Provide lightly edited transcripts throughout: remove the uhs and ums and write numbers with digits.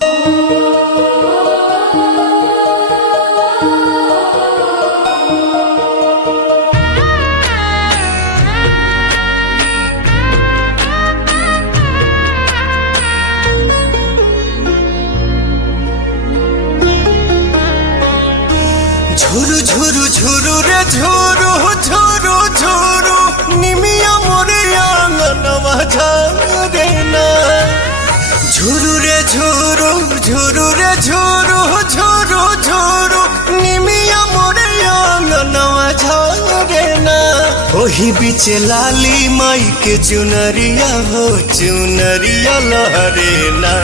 ঝুরু ঝুরু ঝুরু রে ঝুরু ঝুরু ঝুরু নিমিয়া মোরে আঙ্গনवा ঝরে না। ঝুরু রে ঝুরু ঝুরু রে ঝুরু ঝুরু ঝুরু নিমিয়া মোরে আঙ্গনवा ঝরে না। ओही बीचे लाली माई के चुनरिया हो चुनरिया लहरे ना।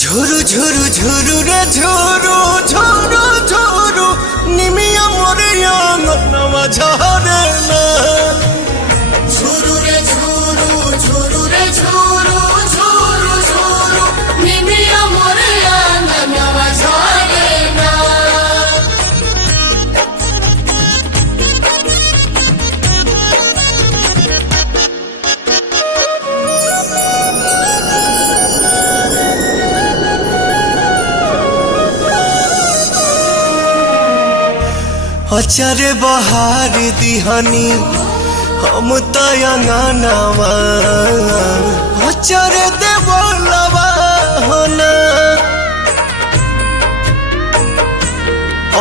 झुरु झुरु झुरु रे झुरु झुरु झुरु निमिया मोरे आंगनवा झरे ना। झुरु रे झुरु झुरु रे झुरु झुरु झुरु निमिया मोरे आंगनवा झरे ना। अचारे बहार दिहानी हम तयंगनवा अचारे देवलवा होना।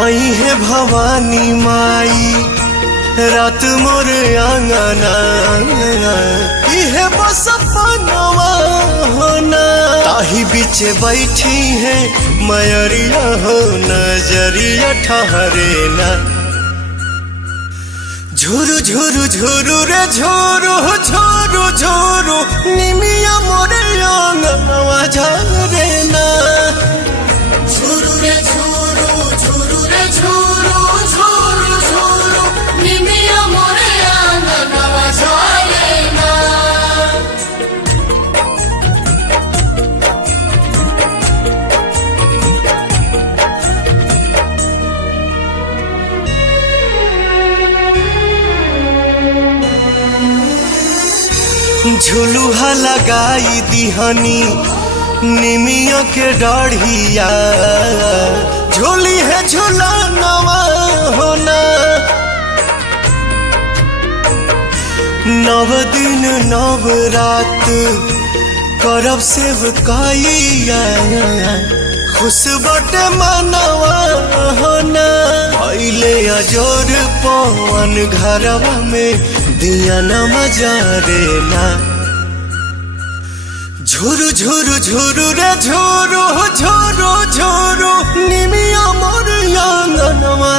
आई है भवानी माई रात मोर आंगना इहे बस पनवा होना। ताही बीचे बैठी है मयरिया हो नजरिया ठहरे ना। झुरु झुरु झुरु रे झुरु झुरु झुरु निमिया मोरे आंगनवा झरे ना। झुरु रे झुरु झुरु रे झुरु झुरु झुरु निमिया मोरे आंगनवा झरे ना। झुलुहा लगाई दिहनी निमिया के डाढ़िया झोली है झुलनवा होना। नव दिन नव रात करब सेवकाइया खुश बटे मनवा होना। पहले अजोर पवन घरवा में दिया नमजारे ना। झुरु झुरु झुरु रे झुरु झुरु झुरु निमिया मोर आंगनवा